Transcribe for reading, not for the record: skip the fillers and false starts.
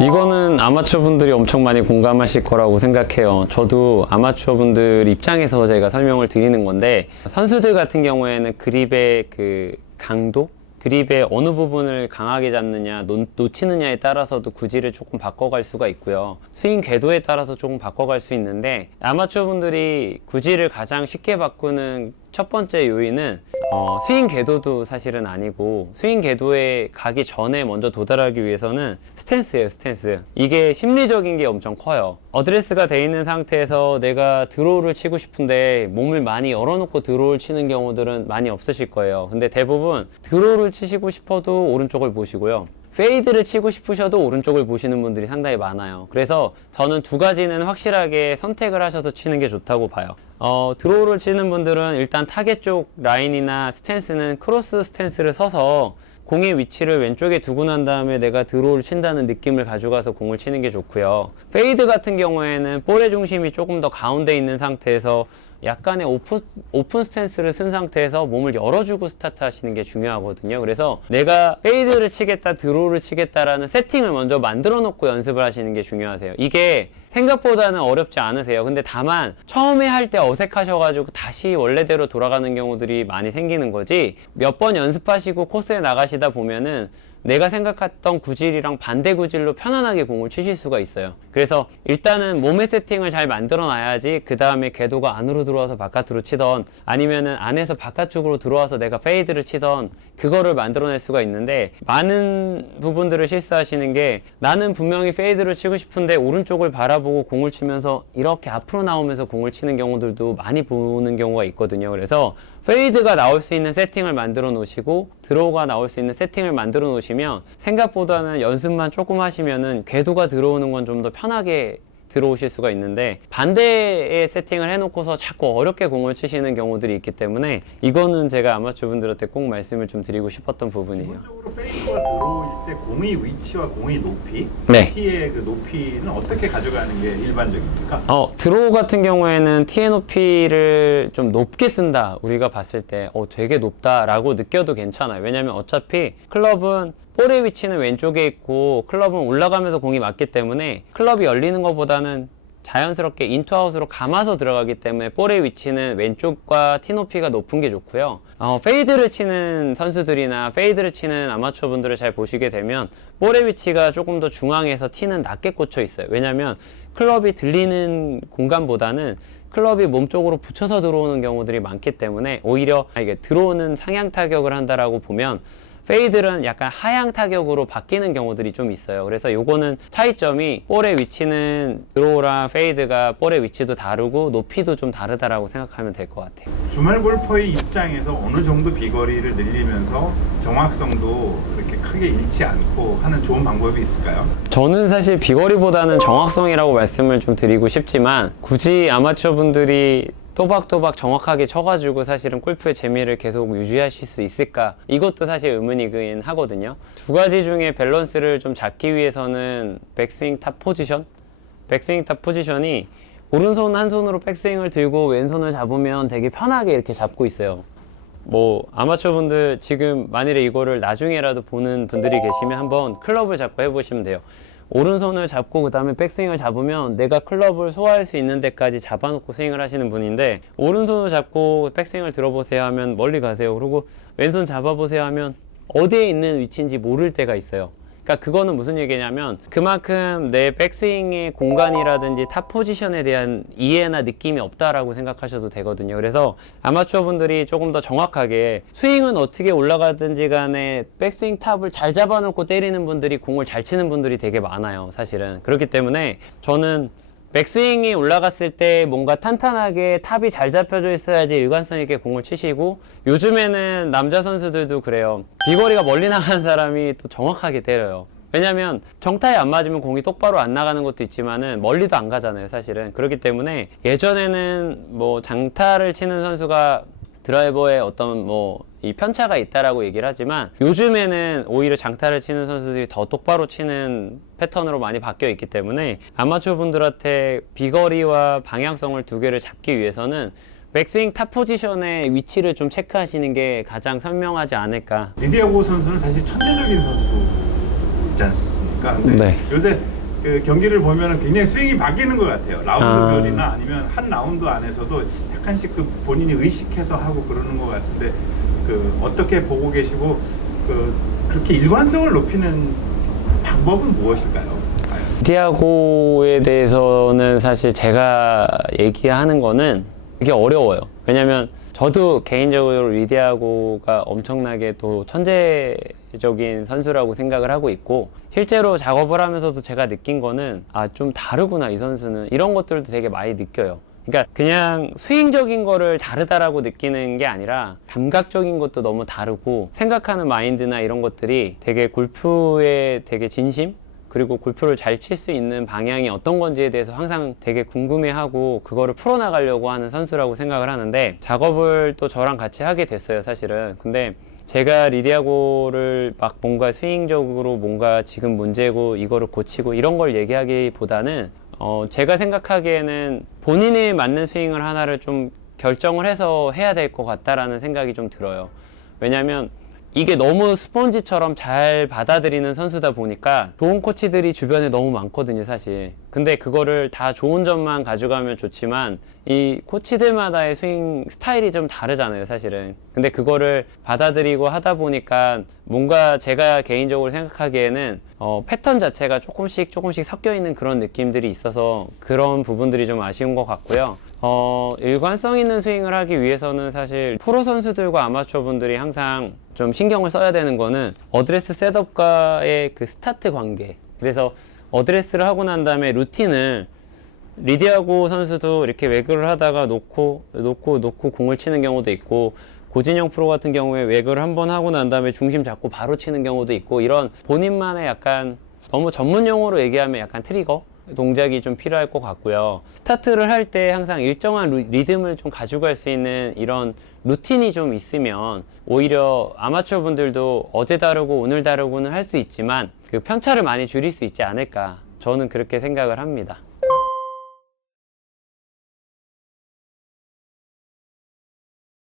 이거는 아마추어 분들이 엄청 많이 공감하실 거라고 생각해요. 저도 아마추어 분들 입장에서 제가 설명을 드리는 건데, 선수들 같은 경우에는 그립의 그 강도? 그립의 어느 부분을 강하게 잡느냐, 놓치느냐에 따라서도 구질을 조금 바꿔갈 수가 있고요. 스윙 궤도에 따라서 조금 바꿔갈 수 있는데, 아마추어 분들이 구질을 가장 쉽게 바꾸는 첫 번째 요인은 스윙 궤도도 사실은 아니고, 스윙 궤도에 가기 전에 먼저 도달하기 위해서는 스탠스예요, 스탠스. 이게 심리적인 게 엄청 커요. 어드레스가 돼 있는 상태에서 내가 드로우를 치고 싶은데 몸을 많이 열어놓고 드로우를 치는 경우들은 많이 없으실 거예요. 근데 대부분 드로우를 치시고 싶어도 오른쪽을 보시고요, 페이드를 치고 싶으셔도 오른쪽을 보시는 분들이 상당히 많아요. 그래서 저는 두 가지는 확실하게 선택을 하셔서 치는 게 좋다고 봐요. 드로우를 치는 분들은 일단 타겟 쪽 라인이나 스탠스는 크로스 스탠스를 서서 공의 위치를 왼쪽에 두고 난 다음에 내가 드로우를 친다는 느낌을 가져가서 공을 치는 게 좋고요. 페이드 같은 경우에는 볼의 중심이 조금 더 가운데 있는 상태에서 약간의 오픈 스탠스를 쓴 상태에서 몸을 열어주고 스타트 하시는 게 중요하거든요. 그래서 내가 페이드를 치겠다, 드로우를 치겠다라는 세팅을 먼저 만들어 놓고 연습을 하시는 게 중요하세요. 이게 생각보다는 어렵지 않으세요. 근데 다만 처음에 할 때 어색하셔가지고 다시 원래대로 돌아가는 경우들이 많이 생기는 거지, 몇 번 연습하시고 코스에 나가시다 보면은 내가 생각했던 구질이랑 반대 구질로 편안하게 공을 치실 수가 있어요. 그래서 일단은 몸의 세팅을 잘 만들어 놔야지 그 다음에 궤도가 안으로 들어와서 바깥으로 치던, 아니면은 안에서 바깥쪽으로 들어와서 내가 페이드를 치던, 그거를 만들어낼 수가 있는데, 많은 부분들을 실수하시는 게, 나는 분명히 페이드를 치고 싶은데 오른쪽을 바라보고 공을 치면서 이렇게 앞으로 나오면서 공을 치는 경우들도 많이 보는 경우가 있거든요. 그래서 페이드가 나올 수 있는 세팅을 만들어 놓으시고 드로우가 나올 수 있는 세팅을 만들어 놓으시면, 생각보다는 연습만 조금 하시면은 궤도가 들어오는 건 좀 더 편하게 들어오실 수가 있는데, 반대의 세팅을 해놓고서 자꾸 어렵게 공을 치시는 경우들이 있기 때문에, 이거는 제가 아마추어 분들한테 꼭 말씀을 좀 드리고 싶었던 부분이에요. 기본적으로 페이드가 들어올 때 공의 위치와 공의 높이, 네. 티의 그 높이는 어떻게 가져가는 게 일반적입니까? 드로우 같은 경우에는 티의 높이를 좀 높게 쓴다, 우리가 봤을 때 되게 높다라고 느껴도 괜찮아요. 왜냐면 어차피 클럽은 볼의 위치는 왼쪽에 있고 클럽은 올라가면서 공이 맞기 때문에, 클럽이 열리는 것보다는 자연스럽게 인투아웃으로 감아서 들어가기 때문에 볼의 위치는 왼쪽과 티 높이가 높은 게 좋고요. 페이드를 치는 선수들이나 페이드를 치는 아마추어 분들을 잘 보시게 되면 볼의 위치가 조금 더 중앙에서 티는 낮게 꽂혀 있어요. 왜냐면 클럽이 들리는 공간보다는 클럽이 몸쪽으로 붙여서 들어오는 경우들이 많기 때문에, 오히려 이게 들어오는 상향 타격을 한다라고 보면 페이드는 약간 하향 타격으로 바뀌는 경우들이 좀 있어요. 그래서 요거는 차이점이, 볼의 위치는 드로우랑 페이드가 볼의 위치도 다르고 높이도 좀 다르다라고 생각하면 될 것 같아요. 주말 골퍼의 입장에서 어느 정도 비거리를 늘리면서 정확성도 그렇게 크게 잃지 않고 하는 좋은 방법이 있을까요? 저는 사실 비거리보다는 정확성이라고 말씀을 좀 드리고 싶지만, 굳이 아마추어 분들이 또박또박 정확하게 쳐가지고 사실은 골프의 재미를 계속 유지하실 수 있을까, 이것도 사실 의문이긴 하거든요. 두 가지 중에 밸런스를 좀 잡기 위해서는 백스윙 탑 포지션? 백스윙 탑 포지션이, 오른손 한 손으로 백스윙을 들고 왼손을 잡으면 되게 편하게 이렇게 잡고 있어요. 아마추어 분들 지금 만일에 이거를 나중에라도 보는 분들이 계시면 한번 클럽을 잡고 해보시면 돼요. 오른손을 잡고 그 다음에 백스윙을 잡으면 내가 클럽을 소화할 수 있는 데까지 잡아놓고 스윙을 하시는 분인데, 오른손을 잡고 백스윙을 들어보세요 하면 멀리 가세요. 그리고 왼손 잡아보세요 하면 어디에 있는 위치인지 모를 때가 있어요. 그러니까 그거는 무슨 얘기냐면, 그만큼 내 백스윙의 공간이라든지 탑 포지션에 대한 이해나 느낌이 없다라고 생각하셔도 되거든요. 그래서 아마추어 분들이 조금 더 정확하게, 스윙은 어떻게 올라가든지 간에 백스윙 탑을 잘 잡아놓고 때리는 분들이 공을 잘 치는 분들이 되게 많아요, 사실은. 그렇기 때문에 저는 백스윙이 올라갔을 때 뭔가 탄탄하게 탑이 잘 잡혀져 있어야지 일관성 있게 공을 치시고, 요즘에는 남자 선수들도 그래요. 비거리가 멀리 나가는 사람이 또 정확하게 때려요. 왜냐면 정타에 안 맞으면 공이 똑바로 안 나가는 것도 있지만은 멀리도 안 가잖아요, 사실은. 그렇기 때문에 예전에는 장타를 치는 선수가 드라이버에 어떤 이 편차가 있다라고 얘기를 하지만, 요즘에는 오히려 장타를 치는 선수들이 더 똑바로 치는 패턴으로 많이 바뀌어 있기 때문에, 아마추어 분들한테 비거리와 방향성을 두 개를 잡기 위해서는 백스윙 탑 포지션의 위치를 좀 체크하시는 게 가장 선명하지 않을까. 리디아고 선수는 사실 천재적인 선수이지 않습니까? 않습니까? 근데 네. 요새 그 경기를 보면은 굉장히 스윙이 바뀌는 것 같아요. 라운드별이나 아. 아니면 한 라운드 안에서도 약간씩 그 본인이 의식해서 하고 그러는 것 같은데 그 어떻게 보고 계시고 그렇게 일관성을 높이는 방법은 무엇일까요? 리디아고에 대해서는 사실 제가 얘기하는 거는 되게 어려워요. 왜냐면 저도 개인적으로 리디아고가 엄청나게 또 천재적인 선수라고 생각을 하고 있고, 실제로 작업을 하면서도 제가 느낀 거는 좀 다르구나 이 선수는, 이런 것들도 되게 많이 느껴요. 그러니까 그냥 스윙적인 거를 다르다라고 느끼는 게 아니라 감각적인 것도 너무 다르고, 생각하는 마인드나 이런 것들이 되게 골프에 되게 진심, 그리고 골프를 잘 칠 수 있는 방향이 어떤 건지에 대해서 항상 되게 궁금해하고 그거를 풀어나가려고 하는 선수라고 생각을 하는데, 작업을 또 저랑 같이 하게 됐어요 사실은. 근데 제가 리디아고를 막 뭔가 스윙적으로 뭔가 지금 문제고 이거를 고치고 이런 걸 얘기하기보다는 제가 생각하기에는 본인에 맞는 스윙을 하나를 좀 결정을 해서 해야 될 것 같다라는 생각이 좀 들어요. 왜냐면 이게 너무 스펀지처럼 잘 받아들이는 선수다 보니까 좋은 코치들이 주변에 너무 많거든요 사실. 근데 그거를 다 좋은 점만 가져가면 좋지만 이 코치들마다의 스윙 스타일이 좀 다르잖아요 사실은. 근데 그거를 받아들이고 하다 보니까 뭔가 제가 개인적으로 생각하기에는 패턴 자체가 조금씩 섞여 있는 그런 느낌들이 있어서 그런 부분들이 좀 아쉬운 것 같고요. 일관성 있는 스윙을 하기 위해서는 사실 프로 선수들과 아마추어 분들이 항상 좀 신경을 써야 되는 거는 어드레스 셋업과의 그 스타트 관계. 그래서 어드레스를 하고 난 다음에 루틴을, 리디아고 선수도 이렇게 외그를 하다가 놓고 공을 치는 경우도 있고, 고진영 프로 같은 경우에 외그를 한번 하고 난 다음에 중심 잡고 바로 치는 경우도 있고, 이런 본인만의 약간 너무 전문 용어로 얘기하면 약간 트리거 동작이 좀 필요할 것 같고요. 스타트를 할 때 항상 일정한 리듬을 좀 가져갈 수 있는 이런 루틴이 좀 있으면 오히려 아마추어 분들도 어제 다르고 오늘 다르고는 할 수 있지만 그 편차를 많이 줄일 수 있지 않을까, 저는 그렇게 생각을 합니다.